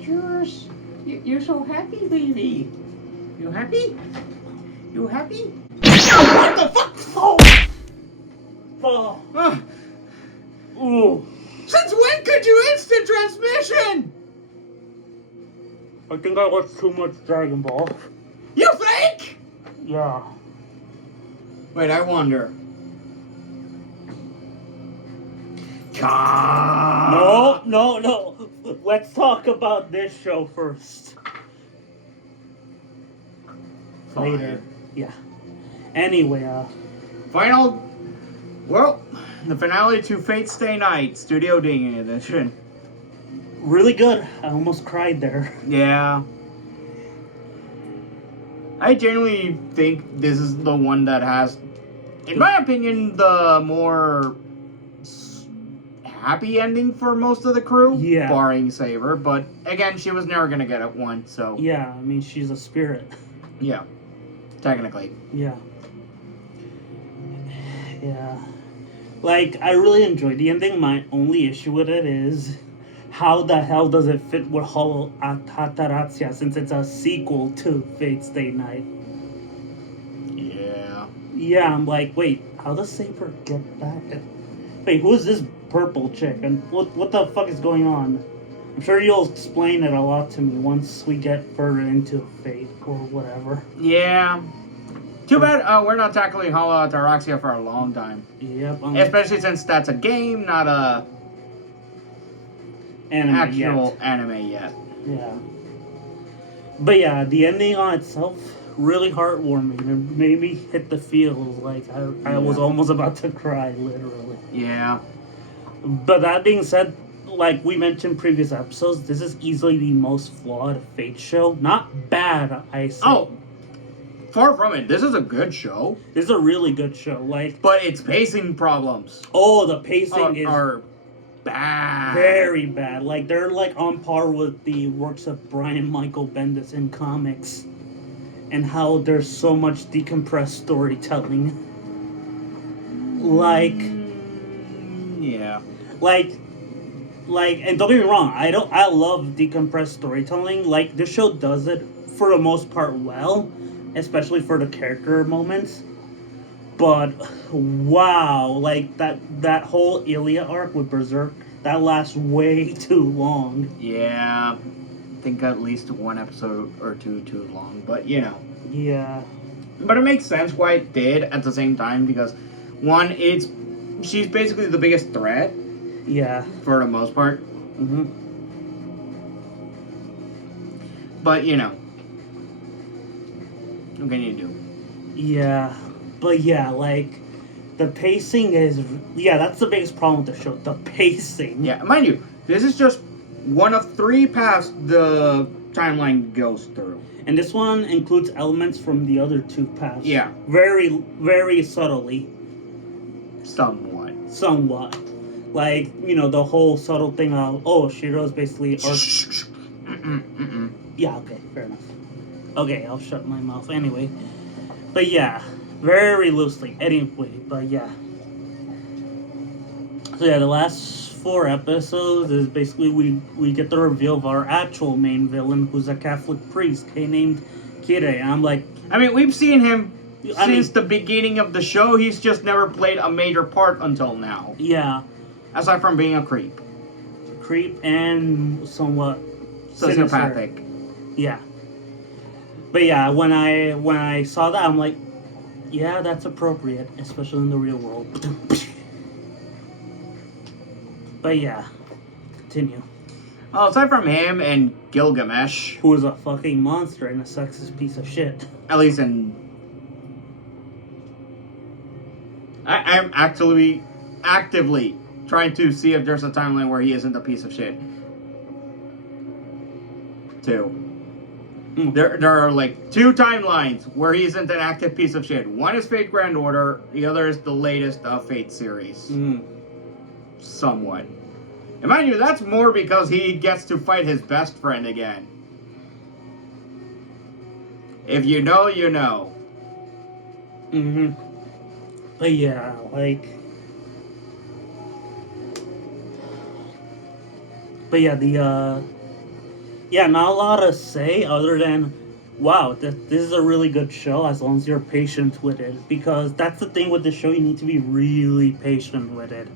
adventures. You're so happy, baby. You happy? You happy? What the fuck? Oh! Oh. Ooh. Since when could you instant transmission? I think I watched too much Dragon Ball. You think? Yeah. Wait, I wonder. No. Let's talk about this show first. Fine. Later. Yeah. Anyway, Final. Well, the finale to Fate Stay Night, Studio Ding edition. really good. I almost cried there. Yeah. I genuinely think this is the one that has, in my opinion, the more happy ending for most of the crew. Yeah. Barring Saber. But again, she was never going to get it one, so. Yeah, I mean, she's a spirit. Yeah. Technically. Yeah. Yeah. Like, I really enjoyed the ending. My only issue with it is how the hell does it fit with Hollow Ataratsia since it's a sequel to Fate Stay Night? Yeah. Yeah, I'm like, wait, how does Saber get back? Wait, who is this purple chick? And what the fuck is going on? I'm sure you'll explain it a lot to me once we get further into Fate or whatever. Yeah. Too bad we're not tackling Hollow Ataraxia for a long time. Yep. Especially since that's a game, not a actual anime yet. Yeah. But yeah, the ending on itself, really heartwarming. It made me hit the feels. Like, I was almost about to cry, literally. Yeah. But that being said, like we mentioned previous episodes, this is easily the most flawed Fate show. Not bad, I say. Oh, far from it. This is a good show. This is a really good show. Like, but its pacing problems. Oh, the pacing are bad. Very bad. Like, they're like on par with the works of Brian Michael Bendis in comics. And how there's so much decompressed storytelling. Like, yeah. Like, and don't get me wrong, I love decompressed storytelling. Like, this show does it for the most part well, especially for the character moments. But wow, like that whole Ilya arc with Berserk, that lasts way too long. Yeah, I think at least one episode or two too long, but you know. Yeah. But it makes sense why it did at the same time because one, she's basically the biggest threat. Yeah. For the most part. Mm-hmm. But, you know. What can you do? Yeah. But yeah, like, the pacing is... Yeah, that's the biggest problem with the show. The pacing. Yeah, mind you, this is just one of 3 paths the timeline goes through. And this one includes elements from the other 2 paths. Yeah. Very, very subtly. Somewhat. Like, you know, the whole subtle thing of, Shiro's basically... Yeah, okay, fair enough. Okay, I'll shut my mouth anyway. But yeah, very loosely. Anyway, but yeah. So yeah, the last 4 episodes is basically we get the reveal of our actual main villain, who's a Catholic priest, named Kire. And I'm like... I mean, we've seen him since the beginning of the show. He's just never played a major part until now. Yeah. Aside from being a creep. And somewhat sociopathic. Sinister. Yeah. But yeah, when I saw that, I'm like, yeah, that's appropriate, especially in the real world. But yeah, continue. Well, aside from him and Gilgamesh, who is a fucking monster and a sexist piece of shit. At least in... I'm actively trying to see if there's a timeline where he isn't a piece of shit. 2. There are like 2 timelines where he isn't an active piece of shit. One is Fate Grand Order, the other is the latest Fate series. Somewhat. And mind you, that's more because he gets to fight his best friend again. If you know, you know. But yeah, like... But yeah, Yeah, not a lot to say other than, wow, this is a really good show as long as you're patient with it. Because that's the thing with the show, you need to be really patient with it.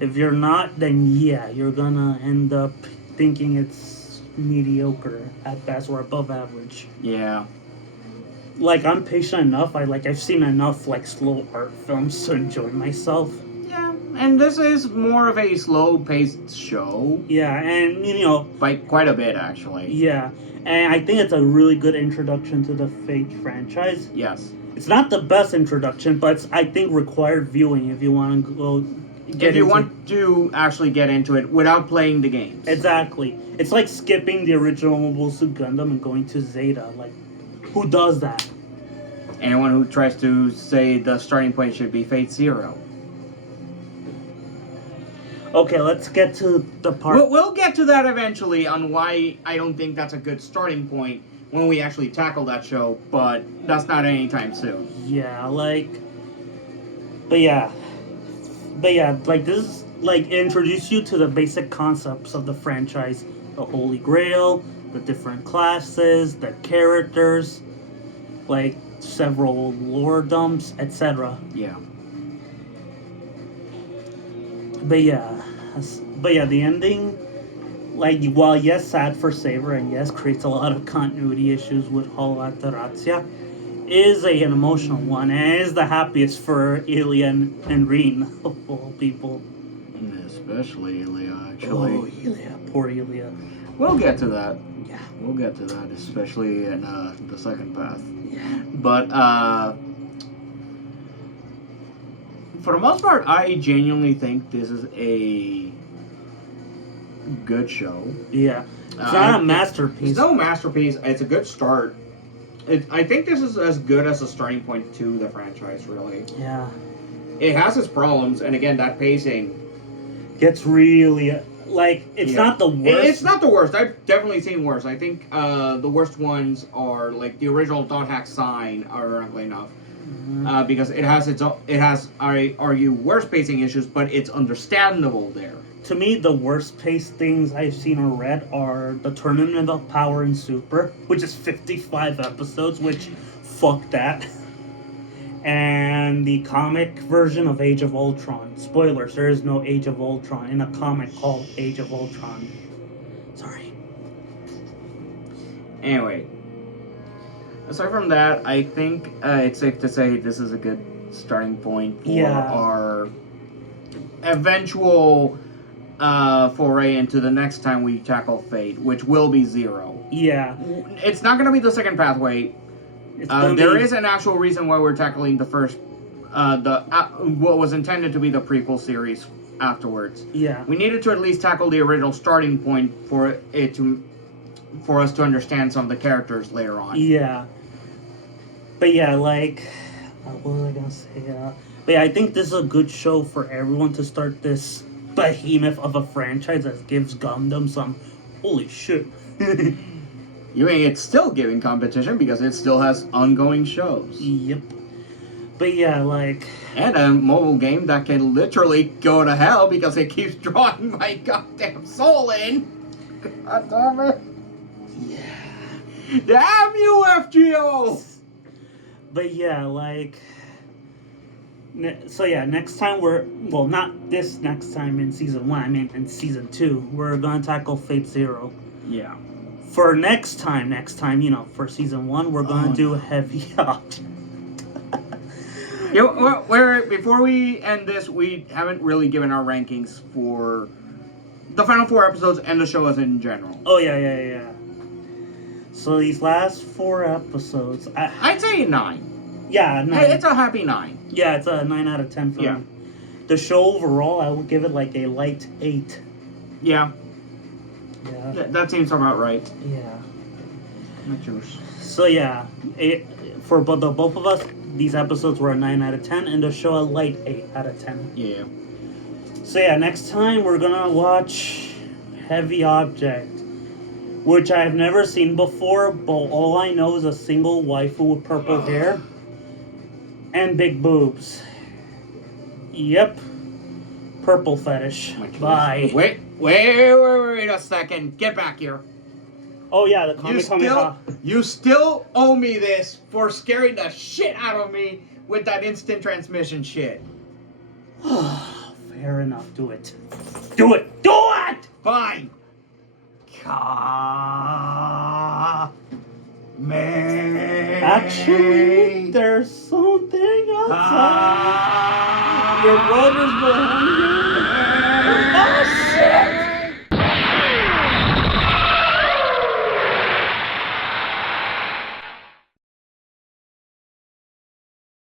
If you're not, then yeah, you're gonna end up thinking it's mediocre at best or above average. Yeah. Like, I'm patient enough. I've seen enough like slow art films to enjoy myself. Yeah, and this is more of a slow-paced show. Yeah, and you know, By quite a bit, actually. yeah, and I think it's a really good introduction to the Fate franchise. Yes. It's not the best introduction, but it's, I think, required viewing if you want to go. If you want to actually get into it without playing the games. Exactly. It's like skipping the original Mobile Suit Gundam and going to Zeta. Like, who does that? Anyone who tries to say the starting point should be Fate Zero. Okay, let's get to the part. We'll get to that eventually on why I don't think that's a good starting point when we actually tackle that show, but that's not anytime soon. Yeah, like. But yeah, like this like introduce you to the basic concepts of the franchise, the Holy Grail, the different classes, the characters, like several lore dumps, etc. Yeah. But yeah, the ending, like, while yes, sad for Saber and yes, creates a lot of continuity issues with Holoateratia, is an emotional one and is the happiest for Ilya and Reen of all people. Especially Ilya, actually. Oh, Ilya, poor Ilya. We'll get to that. Yeah. We'll get to that, especially in the second path. Yeah. But, for the most part, I genuinely think this is a good show. Yeah. It's not a masterpiece. It's no masterpiece. It's a good start. I think this is as good as a starting point to the franchise, really. Yeah. It has its problems, and again, that pacing gets really... Like, it's not the worst. It's not the worst. I've definitely seen worse. I think the worst ones are, like, the original Dot Hack Sign, ironically enough. Mm-hmm. Because it has, I argue, worse pacing issues, but it's understandable there. To me, the worst paced things I've seen or read are the Tournament of Power in Super, which is 55 episodes, which, fuck that. And the comic version of Age of Ultron. Spoilers, there is no Age of Ultron in a comic called Age of Ultron. Sorry. Anyway, aside from that, I think it's safe to say this is a good starting point for our eventual foray into the next time we tackle Fate, which will be Zero. Yeah. It's not going to be the second pathway. There is an actual reason why we're tackling the first, what was intended to be the prequel series afterwards. Yeah. We needed to at least tackle the original starting point for us to understand some of the characters later on. Yeah. But yeah, like, what was I gonna say? But yeah, I think this is a good show for everyone to start this behemoth of a franchise that gives Gundam some holy shit. You mean it's still giving competition because it still has ongoing shows. Yep. But yeah, like... And a mobile game that can literally go to hell because it keeps drawing my goddamn soul in. God damn it. Yeah. Damn you, FGO! But yeah, like... So yeah, next time well, not this next time in Season 1, I mean in Season 2, we're gonna tackle Fate Zero. Yeah. For next time, you know, for Season 1, we're gonna do Heavy Object. Before we end this, we haven't really given our rankings for the final 4 episodes and the show as in general. Oh, yeah. So these last 4 episodes... I'd say 9. Yeah, 9. Hey, it's a happy 9. Yeah, it's a 9 out of 10 for me. The show overall, I would give it like a light 8. Yeah. Yeah. That seems about right. Yeah. Not yours. So yeah, for the both of us, these episodes were a 9 out of 10, and the show a light 8 out of 10. Yeah. So yeah, next time we're gonna watch Heavy Object, which I've never seen before, but all I know is a single waifu with purple hair and big boobs. Yep. Purple fetish. Bye. Wait a second. Get back here. Oh yeah, the Kamehameha. You still owe me this for scaring the shit out of me with that instant transmission shit. Fair enough. Do it. Do it. Do it. Fine. Actually, there's something outside. Your brother's behind you.